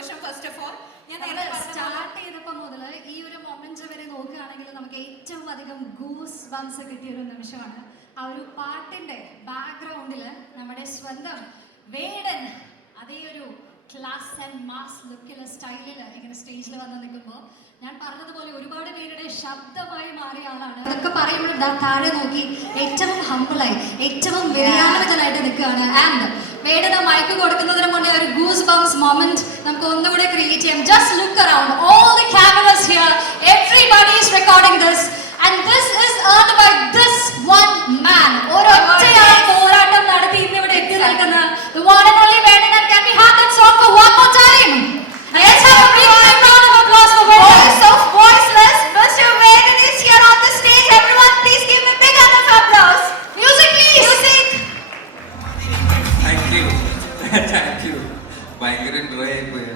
സന്തോഷം. First of all ഞാൻ start ചെയ്തപ്പോൾ മുതൽ ഈ ഒരു മൊമെന്റ് വരെ നോക്കുകയാണെങ്കിൽ നമുക്ക് ഏറ്റവും അധികം ഗൂസ് ബംസ് കിട്ടിയ ഒരു നിമിഷമാണ്. ആ ഒരു പാട്ടിന്റെ ബാക്ക്ഗ്രൗണ്ടിൽ നമ്മുടെ സ്വന്തം വേടൻ അതേ ഒരു ക്ലാസ് ആൻഡ് മാസ് ലുക്കിലെ സ്റ്റൈലിൽ ഇങ്ങനെ സ്റ്റേജിൽ വന്ന് നിൽക്കുമ്പോൾ ഞാൻ പറഞ്ഞതുപോലെ ഒരുപാട് പേരുടെ ശബ്ദമായി മാറിയ ആളാണ്. അതൊക്കെ പറയുമ്പോൾ താഴെ നോക്കി ഏറ്റവും ഹംബിളായി ഏറ്റവും വിനയാന്വിതനായിട്ട് നിൽക്കുകയാണ്. ആൻഡ് വേടന മൈക്ക് കൊടുക്കുന്നതിന് മുന്നേ ഒരു ഗൂസ് ബംസ് മൊമെന്റ് നമുക്ക് ഒന്നുകൂടെ ക്രിയേറ്റ് ചെയ്യാം. Just look around all the cameras here, everybody is recording this and this is earned by this one man. ഒരൊറ്റയാൾ പോരാട്ടം നടത്തി ഇന്നിവിടെ എത്തി നിൽക്കുന്ന the one and only Vedan. And can we have that song for one more time? Let's have a big round of applause for Vedan. Voice of voiceless, Mr. Vedan is here on the stage. Everyone please give him a big round of applause. Music please. Music. Thank you. ഭയങ്കര intro ആയി പോയി.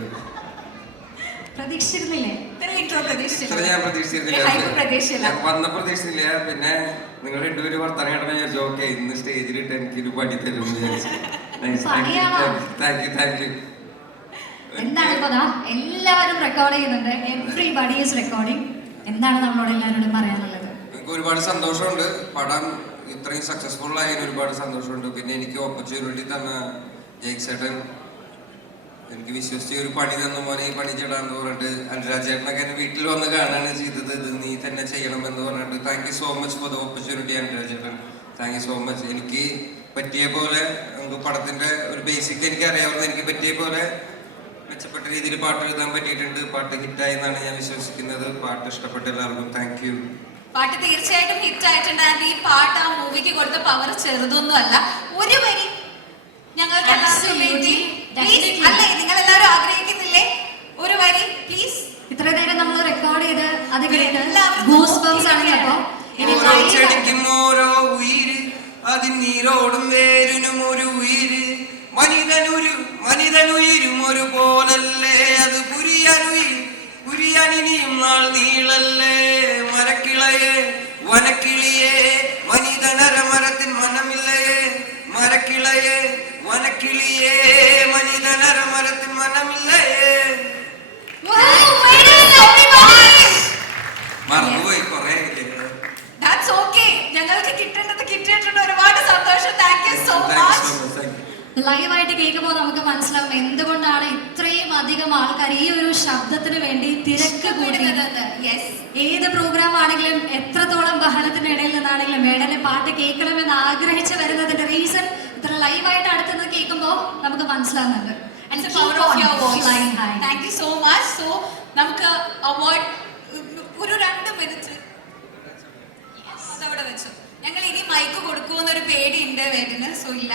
പ്രതീക്ഷിച്ചിരുന്നില്ലേ? ഇത്ര ഞാൻ പ്രതീക്ഷിച്ചിരുന്നില്ല. വന്ന പ്രതീക്ഷിച്ചില്ല. പിന്നെ നിങ്ങൾ രണ്ടുപേരും വർത്താനം കേട്ടപ്പോൾ ഞാൻ വിചാരിച്ചു ഓക്കെ ഇന്ന് സ്റ്റേജിലിട്ട് എനിക്കൊരു പണി തരും വിചാരിച്ചു. Thank you. എന്താണ് ഇപ്പൊ എല്ലാവരും റെക്കോർഡ് ചെയ്യുന്നുണ്ട്. Everybody is recording. എന്താണ് നമ്മളോട് എല്ലാവരോടും പറയാനുള്ളത്? എനിക്ക് ഒരുപാട് സന്തോഷമുണ്ട്. പടം ഇത്രയും സക്സസ്ഫുൾ ആയതിന് ഒരുപാട് സന്തോഷമുണ്ട്. പിന്നെ എനിക്ക് ഓപ്പർച്യൂണിറ്റി തന്ന ജയിക്സേട്ടൻ എനിക്ക് വിശ്വസിച്ച് ഒരു പണി തന്ന മോനെ ഈ പണി ചെയ്യണമെന്ന് പറഞ്ഞിട്ട് അനുരാജ് ചേട്ടനൊക്കെ എന്നെ വീട്ടിൽ വന്ന് കാണാണ് ചെയ്തത്. ഇത് നീ തന്നെ ചെയ്യണമെന്ന് പറഞ്ഞിട്ട് thank you so much for the opportunity Anuraj ചേട്ടൻ. Thank you so much. എനിക്ക് പറ്റിയ പോലെ നമുക്ക് പടത്തിന്റെ ഒരു ബേസിക് എനിക്ക് അറിയാവുന്ന എനിക്ക് പറ്റിയ പോലെ മെച്ചപ്പെട്ട രീതിയിൽ പാട്ട് എഴുതാൻ പറ്റിയിട്ടുണ്ട്. പാട്ട് ഹിറ്റായി എന്നാണ് ഞാൻ വിശ്വസിക്കുന്നത്. പാട്ട് ഇഷ്ടപ്പെട്ട എല്ലാവർക്കും താങ്ക് യു. പാട്ട് തീർച്ചയായിട്ടും ഹിറ്റ് ആയിട്ടുണ്ട്. ആൻഡ് ഈ പാട്ട് ആ മൂവിക്ക് കൊടുത്ത പവർ ചെറുതൊന്നും അല്ല. ഒരു വരി ഞങ്ങൾക്ക് അല്ലേ നിങ്ങൾ എല്ലാവരും ആഗ്രഹിക്കുന്നില്ലേ? ഒരു വരി പ്ലീസ്. ഇത്ര നേരം നമ്മൾ റെക്കോർഡ് ചെയ്ത് അത് ഗൂസ് ബംസ് ആണ്. അപ്പോ ഓരോ ചെടിക്കും ഓരോ ഉയിര്, അതിനീരോടും വേരിനും ഒരു ഉയിര്, മനിതനുയിരും ഒരു പോലല്ലേ, അത് പുരിയാനിനിയും നാൾ നീളല്ലേ, മരക്കിളയെ വനക്കിളിയെ മനിതനരമരത്തിൻ മനമില്ലയെ, മരക്കിളയെ വനക്കിളിയെ മനിതനരമരത്തിൻ മനമില്ലയെ. മറന്നുപോയി കൊറേ. ഞങ്ങൾക്ക് കിട്ടേണ്ടത് കിട്ടിയിട്ടുണ്ട്. ഒരുപാട് സന്തോഷം. Thank you so much. ലൈവായിട്ട് കേൾക്കുമ്പോൾ നമുക്ക് മനസ്സിലാവും എന്തുകൊണ്ടാണ് ഇത്രയും അധികം ആൾക്കാർ ഈ ഒരു ശബ്ദത്തിന് വേണ്ടി തിരക്ക് കൂട്ടുന്നത്. ഏത് പ്രോഗ്രാം ആണെങ്കിലും എത്രത്തോളം ബഹളത്തിനിടയിൽ നിന്നാണെങ്കിലും വേടന്റെ പാട്ട് കേൾക്കണമെന്ന് ആഗ്രഹിച്ച് വരുന്നതിന്റെ റീസൺ ഇത്ര ലൈവായിട്ട് അടുത്തുനിന്ന് കേൾക്കുമ്പോൾ നമുക്ക് മനസ്സിലാവുന്നുണ്ട്. Thank you so much. So നമുക്ക് അവാർഡ് ഒരു 2 മിനിറ്റ് അതവിടെ വെച്ചു. ഞങ്ങൾ ഇനി മൈക്ക് കൊടുക്കുമെന്നൊരു പേടിയുണ്ട് വേടന്. സോ ഇല്ല.